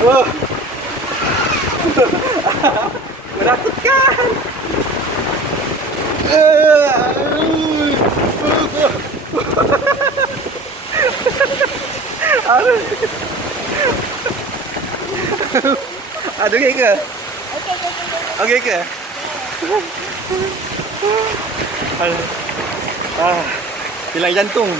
Oh. Menakutkan. Aduh, okey ke? Okey ke? Hilang jantung.